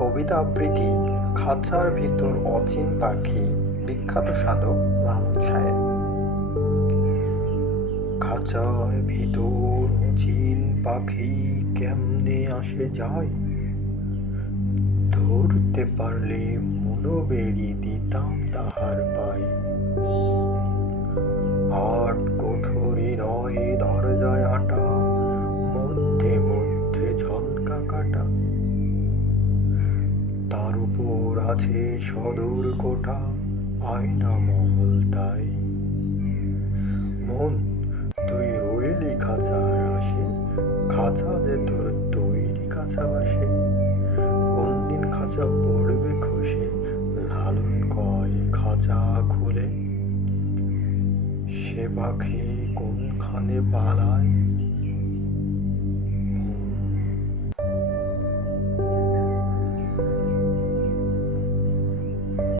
কবিতা আবৃত্তি খাঁচার ভিতর অচিন পাখি বিখ্যাত সাধক লালন সাহেব। খাঁচার ভিতর অচিন পাখি কেমনে আসে যায়, ধরতে পারলে মনোবেড়ি দিতাম তাহার পায়। আট কোঠরি নয় দরজায় আটা, মধ্যে মধ্যে ঝলকা কাটা, তার উপর আছে সদর কোঠা, আয়না মহল তাই। মন তুই রইলি খাঁচার আসে, খাঁচা যে তোর তৈরি কাছা বাসে। কোন দিন খাঁচা পড়বে খসে, লালন কয় খাঁচা খুলে। সে পাখি কোনখানে পালায়,